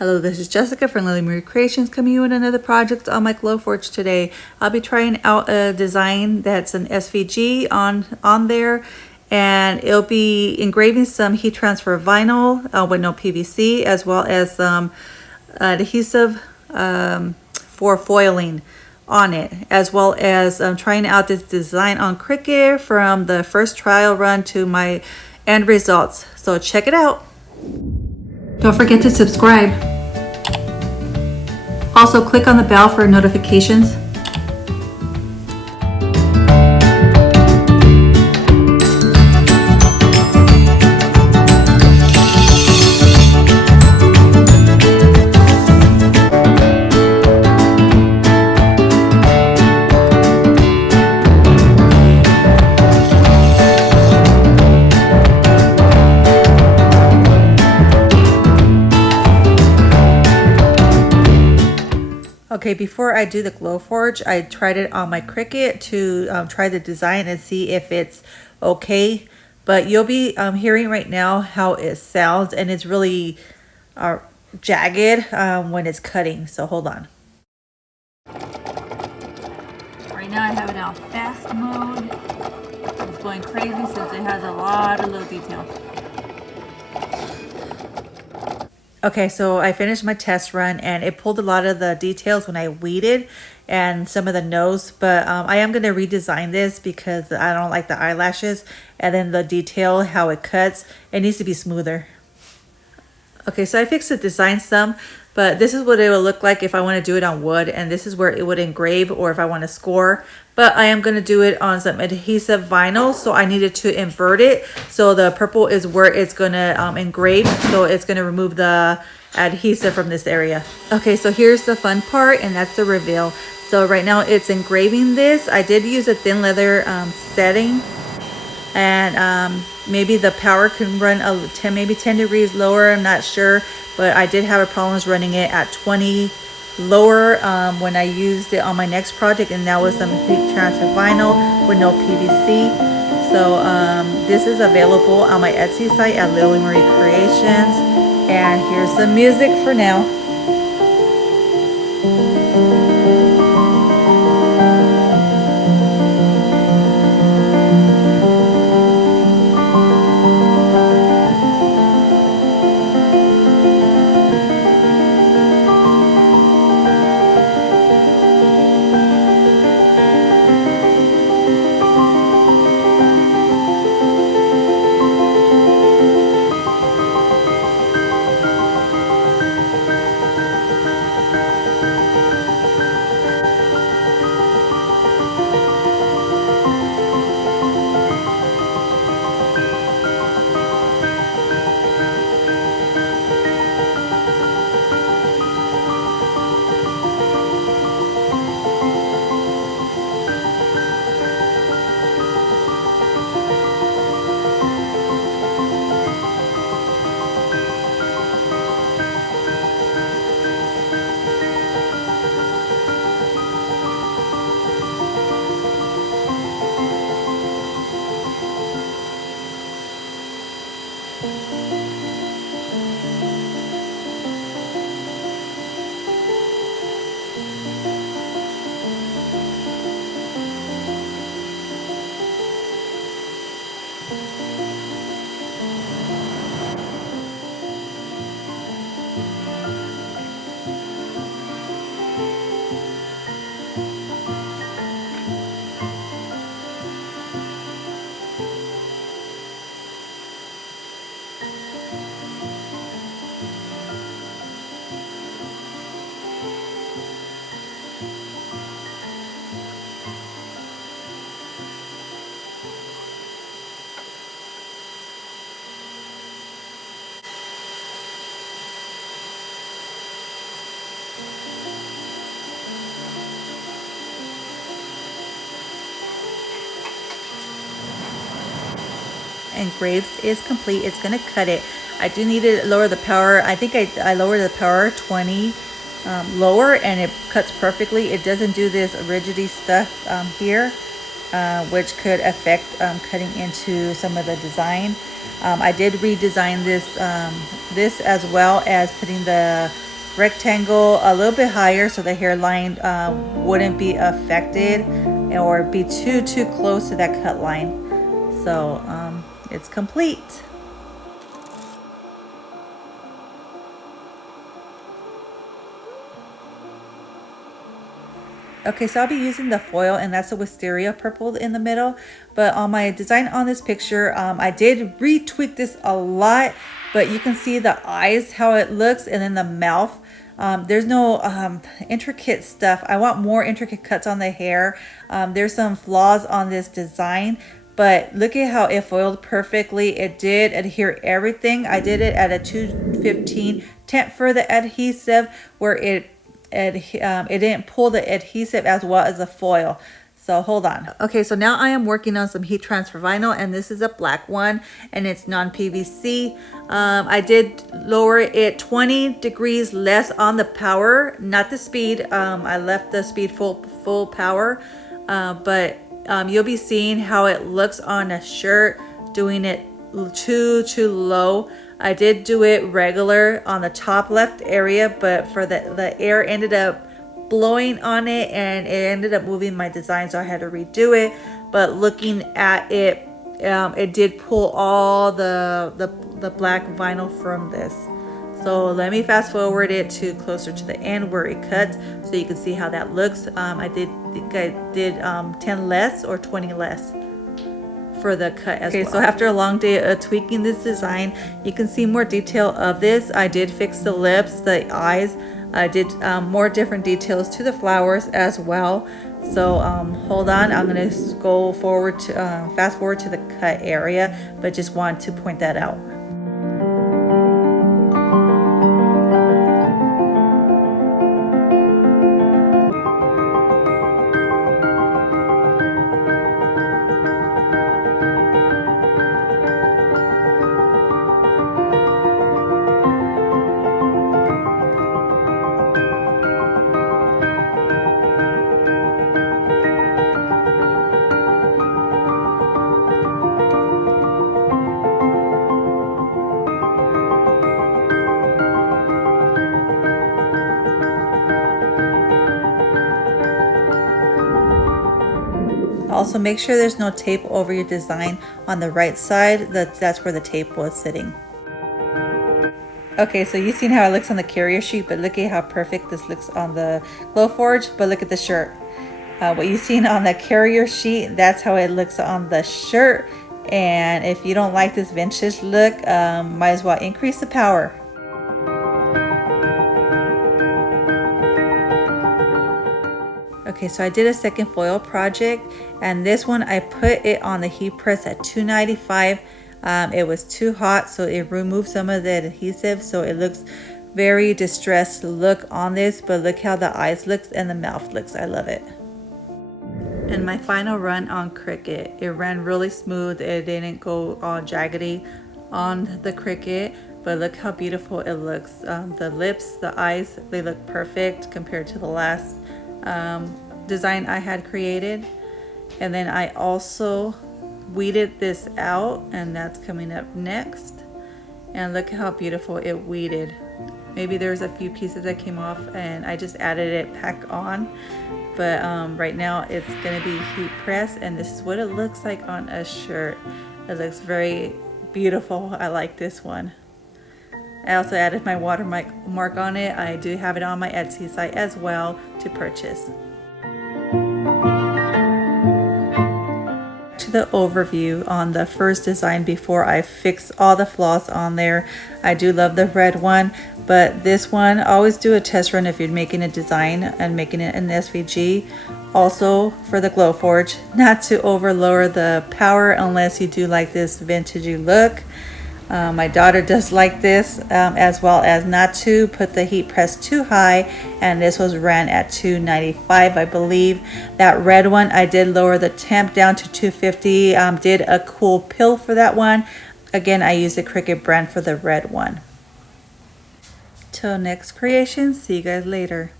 Hello, this is Jessica from Lily Marie Creations coming to you with another project on my Glowforge today. I'll be trying out a design that's an SVG on there, and it'll be engraving some heat transfer vinyl with no PVC, as well as some adhesive for foiling on it, as well as trying out this design on Cricut from the first trial run to my end results. So check it out. Don't forget to subscribe. Also, click on the bell for notifications. Okay, before I do the Glowforge, I tried it on my Cricut to try the design and see if it's okay. But you'll be hearing right now how it sounds, and it's really jagged when it's cutting. So hold on. Right now I have it on fast mode. It's going crazy since it has a lot of little detail. Okay, so I finished my test run and it pulled a lot of the details when I weeded and some of the nose, but I am going to redesign this because I don't like the eyelashes, and then the detail, how it cuts, it needs to be smoother. Okay, so I fixed the design some, but this is what it will look like if I want to do it on wood, and this is where it would engrave or if I want to score. But I am going to do it on some adhesive vinyl, so I needed to invert it. So the purple is where it's going to engrave, so it's going to remove the adhesive from this area. Okay, so here's the fun part, and that's the reveal. So right now it's engraving this. I did use a thin leather setting, and maybe the power can run maybe 10 degrees lower, I'm not sure, but I did have problems running it at 20 lower when I used it on my next project, and that was some heat transfer vinyl with no PVC. So this is available on my Etsy site at Lily Marie Creations, and here's the music for now. Engraves is complete. It's going to cut it. I do need to lower the power. I think I lowered the power 20 lower, and it cuts perfectly. It doesn't do this rigidity stuff here, which could affect cutting into some of the design. I did redesign this as well as putting the rectangle a little bit higher so the hairline wouldn't be affected or be too close to that cut line. So it's complete. Okay, so I'll be using the foil, and that's a wisteria purple in the middle. But on my design on this picture, I did retweak this a lot, but you can see the eyes, how it looks, and then the mouth. There's no intricate stuff. I want more intricate cuts on the hair. There's some flaws on this design, but look at how it foiled perfectly. It did adhere everything. I did it at a 215 temp for the adhesive, where it didn't pull the adhesive as well as the foil. So hold on. Okay, so now I am working on some heat transfer vinyl, and this is a black one, and it's non-PVC. I did lower it 20 degrees less on the power, not the speed. I left the speed full power, but you'll be seeing how it looks on a shirt doing it too low. I did do it regular on the top left area, but for the air ended up blowing on it and it ended up moving my design, so I had to redo it. But looking at it, it did pull all the black vinyl from this. So let me fast forward it to closer to the end where it cuts, so you can see how that looks. I think I did 10 less or 20 less for the cut as well. Okay, so after a long day of tweaking this design, you can see more detail of this. I did fix the lips, the eyes. I did more different details to the flowers as well. So hold on, I'm gonna go forward to fast forward to the cut area, but just want to point that out. Also, make sure there's no tape over your design on the right side. That's where the tape was sitting. Okay, so you've seen how it looks on the carrier sheet, but look at how perfect this looks on the Glowforge. But look at the shirt. What you've seen on the carrier sheet, that's how it looks on the shirt. And if you don't like this vintage look, might as well increase the power. Okay, so I did a second foil project, and this one I put it on the heat press at 295. It was too hot, so it removed some of the adhesive, so it looks very distressed look on this, but look how the eyes looks and the mouth looks. I love it. And my final run on Cricut, it ran really smooth. It didn't go all jaggedy on the Cricut, but look how beautiful it looks. The lips, the eyes, they look perfect compared to the last design I had created. And then I also weeded this out, and that's coming up next. And look how beautiful it weeded. Maybe there's a few pieces that came off and I just added it back on, but right now it's gonna be heat pressed, and this is what it looks like on a shirt. It looks very beautiful. I like this one. I also added my watermark on it. I do have it on my Etsy site as well to purchase. To the overview on the first design before I fix all the flaws on there. I do love the red one, but this one, always do a test run if you're making a design and making it an SVG. Also for the Glowforge, not to lower the power unless you do like this vintagey look. My daughter does like this, as well as not to put the heat press too high, and this was ran at 295, I believe. That red one, I did lower the temp down to 250, did a cool pill for that one. Again, I used the Cricut brand for the red one. Till next creation, see you guys later.